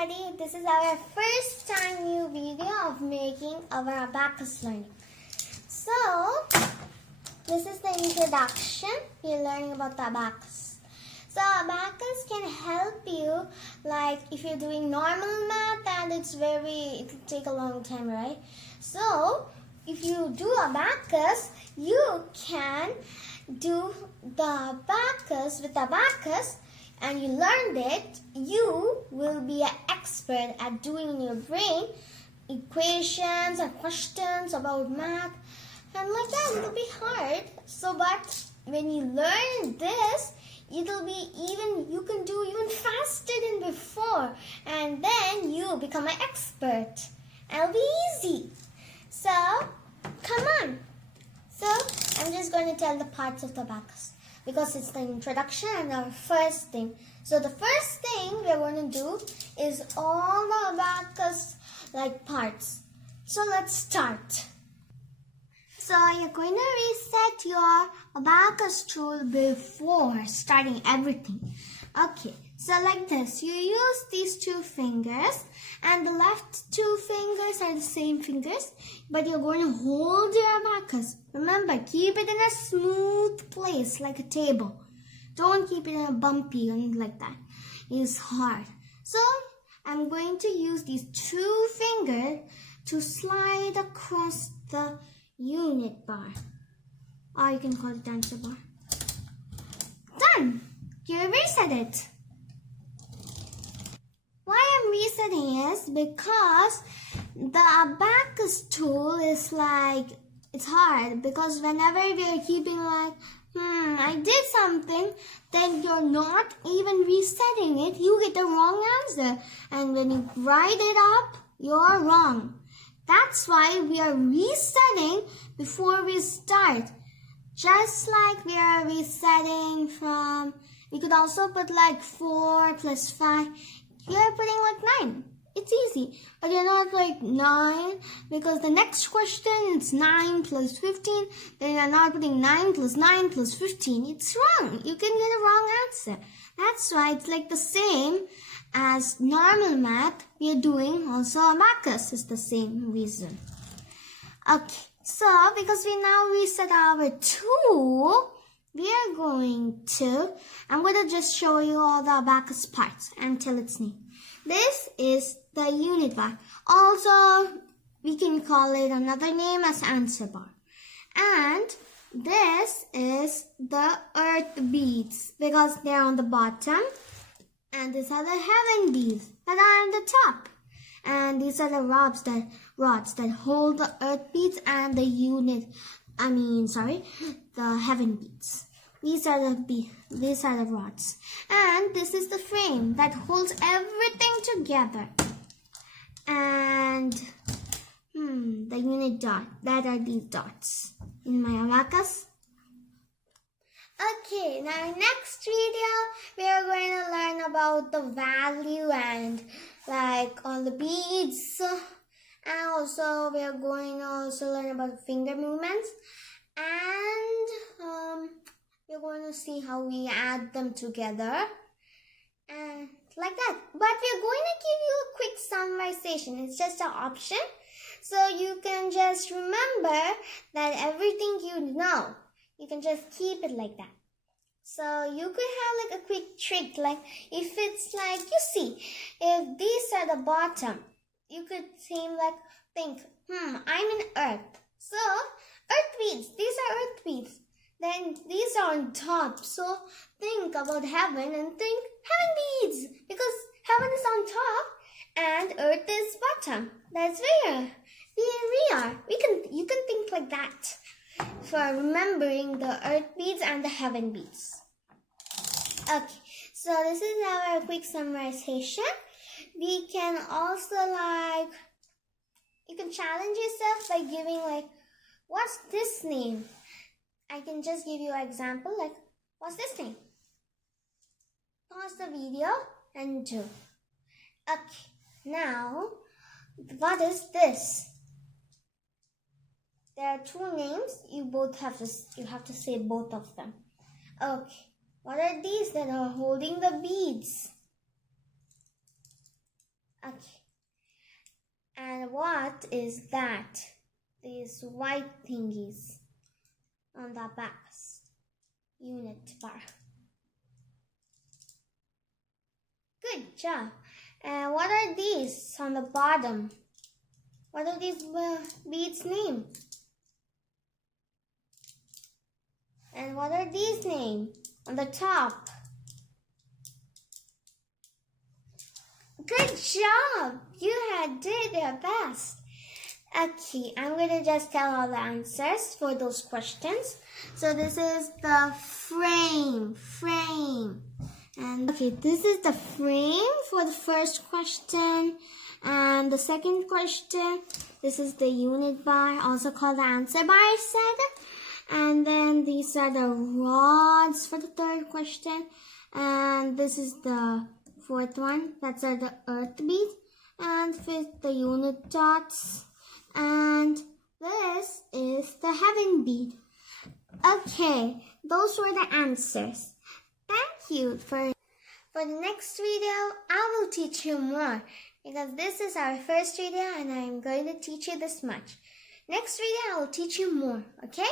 everybody, this is our first time new video of making our abacus learning. So, this is the introduction. We're learning about the abacus. So, abacus can help you, like if you're doing normal math and it will take a long time, right? So, if you do abacus, you can do the abacus with abacus and you learned it, you will be an expert at doing in your brain equations and questions about math, and like that it'll be hard. So but when you learn this, it'll be you can do even faster than before, and then you become an expert. It'll be easy. So come on. So I'm just going to tell the parts of the abacus, because it's the introduction and our first thing. So the first thing we're going to do is all the abacus parts. So let's start. So you're going to reset your abacus tool before starting everything. Okay, so like this, you use these two fingers and the left two fingers are the same fingers, but you're going to hold your abacus. Remember, keep it in a smooth place like a table. Don't keep it in a bumpy and like that. It's hard. So I'm going to use these two fingers to slide across the unit bar, or you can call it answer bar. Done. You reset it. Why I'm resetting is because the abacus tool is it's hard, because whenever we are keeping I did something, then you're not even resetting it, you get the wrong answer, and when you write it up, you're wrong. That's why we are resetting before we start. Just like we are resetting from, we could also put 4 plus 5. You're putting 9. It's easy. But you're not 9, because the next question is 9 plus 15. Then you're not putting 9 plus 9 plus 15. It's wrong. You can get a wrong answer. That's why it's the same as normal math. We are doing also abacus is the same reason. Okay. So because we now reset our tool, I'm going to just show you all the abacus parts and tell its name. This is the unit bar. Also, we can call it another name as answer bar. And this is the earth beads, because they're on the bottom. And these are the heaven beads that are on the top. And these are the rods that hold the earth beads and the the heaven beads. These are the rods. And this is the frame that holds everything together. And the unit dot, that are these dots in my abacus. Okay, now next video we are going to learn about the value and all the beads. And also we are going to also learn about finger movements. And we're going to see how we add them together and like that. But we're going to give you a quick summarization. It's just an option, so you can just remember that everything you know, you can just keep it like that. So you could have a quick trick, if it's you see, if these are the bottom, you could think I'm in earth, so earth beads, these are earth beads. Then these are on top. So think about heaven and think heaven beads, because heaven is on top and earth is bottom. That's where we are. You can think like that for remembering the earth beads and the heaven beads. Okay, so this is our quick summarization. We can also you can challenge yourself by giving what's this name? I can just give you an example, what's this name? Pause the video and do. Okay, now, what is this? There are two names. You have to say both of them. Okay, what are these that are holding the beads? Okay. And what is that? These white thingies on the abacus unit bar. Good job. And what are these on the bottom? What are these beads' name? And what are these names on the top? Good job! You did your best. Okay, I'm going to just tell all the answers for those questions. So this is the frame. And okay, this is the frame for the first question. And the second question, this is the unit bar, also called the answer bar, I said. And then these are the rods for the third question. And this is the fourth one, that's the earth bead. And fifth, the unit dots. And this is the heaven bead. Okay, those were the answers. Thank you. For the next video, I will teach you more because this is our first video and I am going to teach you this much. Next video, I will teach you more, okay?